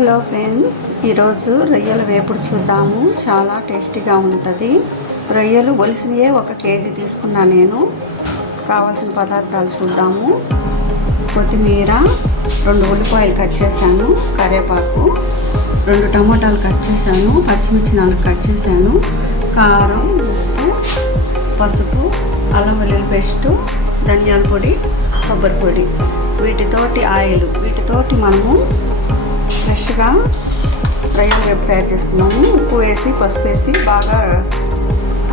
Hello friends ఈరోజు రొయ్యల వేపుడు చూద్దాము. చాలా టేస్టీగా ఉంటుంది. రొయ్యలు ఒలిసినయే ఒక కేజీ తీసుకున్నా నేను. కావాల్సిన పదార్థాలు చూద్దాము. కొత్తిమీర రెండు ఉల్లిపాయలు కట్ చేశాను కరివేపాకు రెండు టమాటాలు కట్ చేశాను పచ్చిమిర్చి నాలుగు కట్ చేశాను కారం ఉప్పు పసుపు అల్లం వెల్లుల్లి పేస్టు ధనియాల పొడి కొబ్బరి పొడి. వీటితోటి ఆయిల్ వీటితోటి మనము ఫ్రెష్గా రొయ్యలు వేపు తయారు చేసుకున్నాము. ఉప్పు వేసి పసుపు వేసి బాగా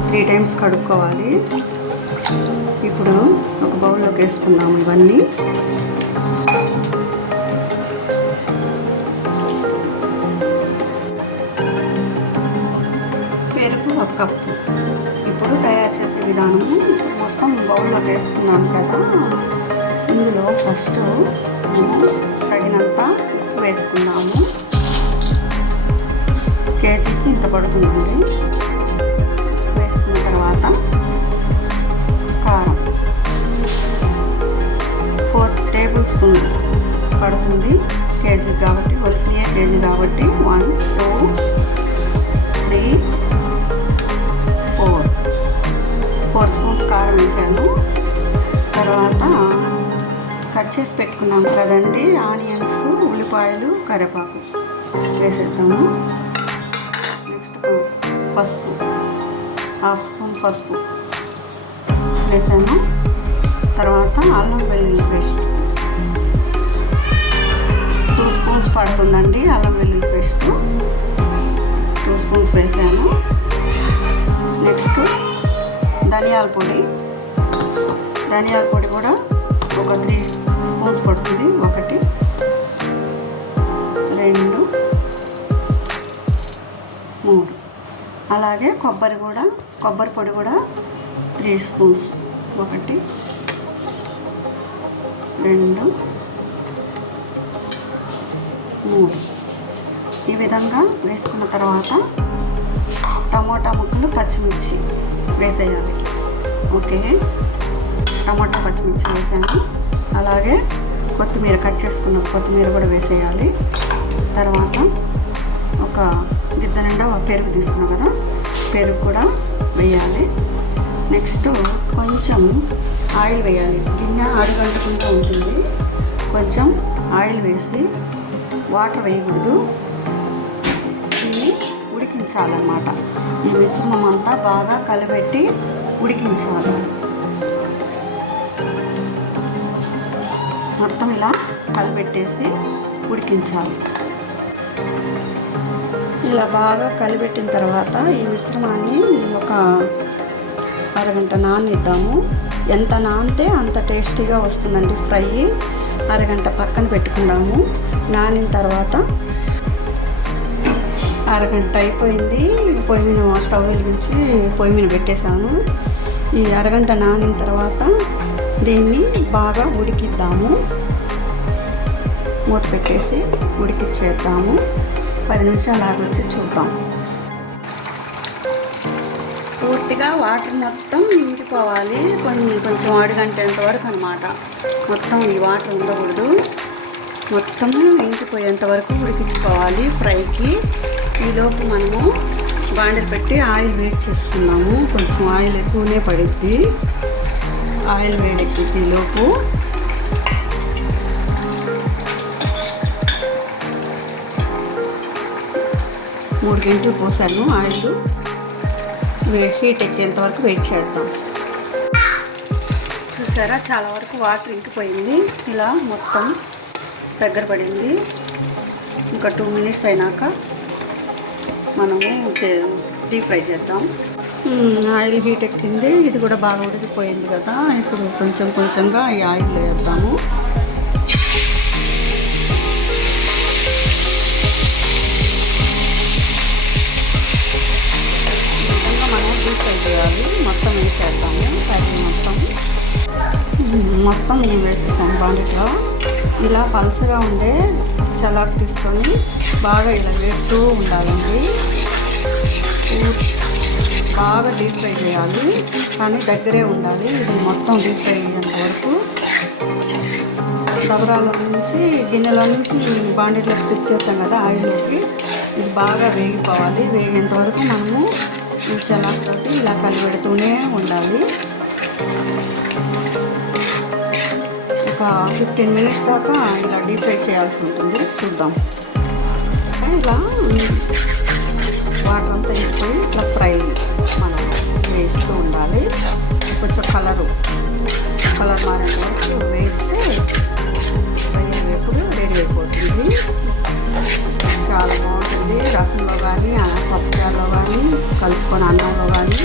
త్రీ టైమ్స్ కడుక్కోవాలి. ఇప్పుడు ఒక బౌల్లోకి వేసుకుందాము ఇవన్నీ. పెరుగు ఒక కప్పు. ఇప్పుడు తయారు చేసే విధానము మొత్తం బౌల్లోకి వేసుకున్నాను కదా. ఇందులో ఫస్ట్ తగినంత వేసుకున్నాము వేసుకుందాము. కేజీకి ఇంత పడుతుందండి వేసుకున్న తర్వాత కారం. ఫోర్ టేబుల్ స్పూన్ పడుతుంది కేజీ కాబట్టి వలసినయే కేజీ కాబట్టి one two three four. Four spoons కారం వేసాను. చేసి పెట్టుకున్నాం కదండి. ఆనియన్స్ ఉల్లిపాయలు కరివేపాకు వేసేద్దాము. నెక్స్ట్ పసుపు హాఫ్ స్పూన్ పసుపు వేసాను తర్వాత అల్లం వెల్లుల్లి పేస్ట్. టూ స్పూన్స్ పడుతుందండి అల్లం వెల్లుల్లి పేస్ట్. టూ స్పూన్స్ వేసాము. నెక్స్ట్ ధనియాల పొడి. ధనియాల పొడి అలాగే కొబ్బరి కూడా కొబ్బరి పొడి కూడా త్రీ స్పూన్స్. ఒకటి రెండు మూడు. ఈ విధంగా వేసుకున్న తర్వాత టమోటా ముక్కలు పచ్చిమిర్చి వేసేయాలి. ఓకే? టమాటా పచ్చిమిర్చి వేసాను. అలాగే కొత్తిమీర కట్ చేసుకున్న కొత్తిమీర కూడా వేసేయాలి. తర్వాత ఒక గిద్ద నిండా పెరుగు తీసుకున్నాం కదా పెరుగు కూడా వేయాలి. నెక్స్ట్ కొంచెం ఆయిల్ వేయాలి. గిన్నె అడుగంటుకుంటూ ఉంటుంది. కొంచెం ఆయిల్ వేసి వాటర్ వేయకూడదు. దీన్ని ఉడికించాలన్నమాట. ఈ మిశ్రమం అంతా బాగా కలిపెట్టి ఉడికించాలి. మొత్తం ఇలా కలిపెట్టేసి ఉడికించాలి. ఇలా బాగా కలిపెట్టిన తర్వాత ఈ మిశ్రమాన్ని ఒక అరగంట నానిద్దాము. ఎంత నానితే అంత టేస్టీగా వస్తుందండి ఫ్రై. అరగంట పక్కన పెట్టుకున్నాము నానిన తర్వాత అరగంట అయిపోయింది. పొయ్యి మీద స్టవ్ వెలిగించి పొయ్యి మీద పెట్టేశాను. ఈ అరగంట నానిన తర్వాత దీన్ని బాగా ఉడికిద్దాము. మూత పెట్టేసి ఉడికిచ్చేద్దాము. పది నిమిషాలు ఆగొచ్చి చూద్దాం. పూర్తిగా వాటర్ మొత్తం ఇంకిపోవాలి కొన్ని కొంచెం అడుగంటేంత వరకు అనమాట మొత్తం ఈ వాటర్ ఉండకూడదు. మొత్తం ఇంకిపోయేంత వరకు ఉడికించుకోవాలి ఫ్రైకి. ఈలోపు మనము బాండలు పెట్టి ఆయిల్ వేడి చేస్తున్నాము. కొంచెం ఆయిల్ ఎక్కువనే పడుద్ది. ఆయిల్ వేడెక్కిద్ది ఈలోపు. మూడు గంటలు పోసాను ఆయిల్. హీట్ ఎక్కేంత వరకు వెయిట్ చేద్దాం. చూసారా చాలా వరకు వాటర్ ఇంకిపోయింది. ఇలా మొత్తం దగ్గర పడింది. ఇంకా టూ మినిట్స్ అయినాక మనము డీప్ ఫ్రై చేద్దాం. ఆయిల్ హీట్ ఎక్కింది. ఇది కూడా బాగా ఉడికిపోయింది కదా. ఇప్పుడు కొంచెం కొంచెంగా ఈ ఆయిల్ వేద్దాము. మొత్తం నేను వేసేసాను బాండిట్లో ఇలా పలుచగా ఉండే చలాక్ తీసుకొని బాగా ఇలా వేస్తూ ఉండాలండి. బాగా డీప్ ఫ్రై చేయాలి కానీ దగ్గరే ఉండాలి. ఇది మొత్తం డీప్ ఫ్రై అయ్యేంత వరకు. దబరాల నుంచి గిన్నెల నుంచి బాండెట్లోకి సిప్ చేసాం కదా ఆయిల్లోకి. ఇది బాగా వేగిపోవాలి. వేగేంత వరకు మనము ఈ తోటి ఇలా కలిపెడుతూనే ఉండాలి. ఫిఫ్టీన్ మినిట్స్ దాకా ఇలా డీప్ ఫ్రై చేయాల్సి ఉంటుంది. చూద్దాం. ఇలా వాటర్ అంతా ఇచ్చిపోయి ఇట్లా ఫ్రై మనం వేస్తూ ఉండాలి. కొంచెం కలరు కలర్ మారే వరకు వేస్తే ఫ్రై వేపుడు రెడీ అయిపోతుంది. చాలా బాగుంటుంది. రసంలో కానీ పప్పుచారులో కానీ కలుపుకొని అన్నంలో కానీ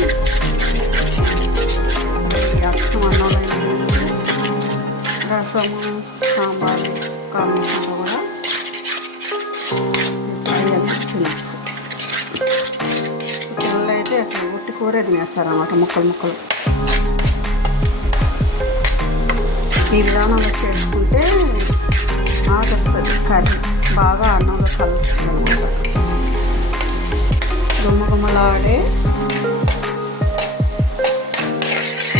రసము సాంబారు కాంబినేషన్లో కూడా తినచ్చు పిల్లలు అయితే అసలు ఉట్టి కూరే తినేస్తారు అన్నమాట ముక్కలు ముక్కలు ఈ విధానంలో చేసుకుంటే ఆగస్తుంది కర్రీ బాగా అన్నంలో కలుస్తుంది అనమాట గుమ్మగుమ్మలాడే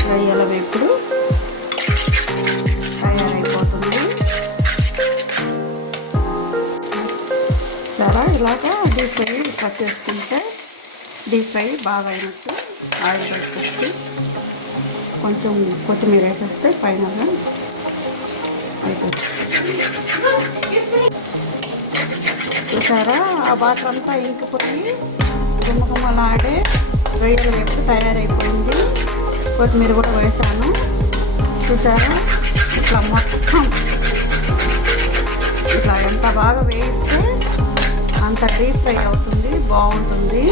రొయ్యల వేపుడు. ఇలాగా డీప్ ఫ్రై ఇట్లా చేసుకుంటే డీప్ ఫ్రై బాగా అయినట్టు ఆయిల్ వేసేసి కొంచెం కొత్తిమీర వేసేస్తే పైన అయిపోతుంది. చూసారా? ఆ వాటర్ అంతా ఇంకిపోయి గుమ్మగుమ్మలాడే రొయ్యల వేపుడు తయారైపోయింది. కొత్తిమీర కూడా వేసాను. చూసారా? ఇట్లా మొత్తం ఇట్లా ఎంత బాగా వేయిస్తే అంతా డీప్ ఫ్రై అవుతుంది బాగుంటుంది.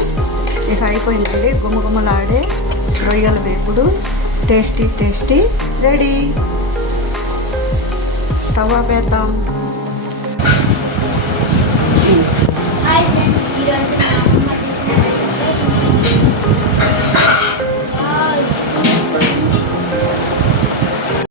ఇక అయిపోయిందండి. గుమగుమలాడే రొయ్యల వేపుడు. Tasty tasty. రెడీ. స్టవ్ ఆపేద్దాం. ఈరోజు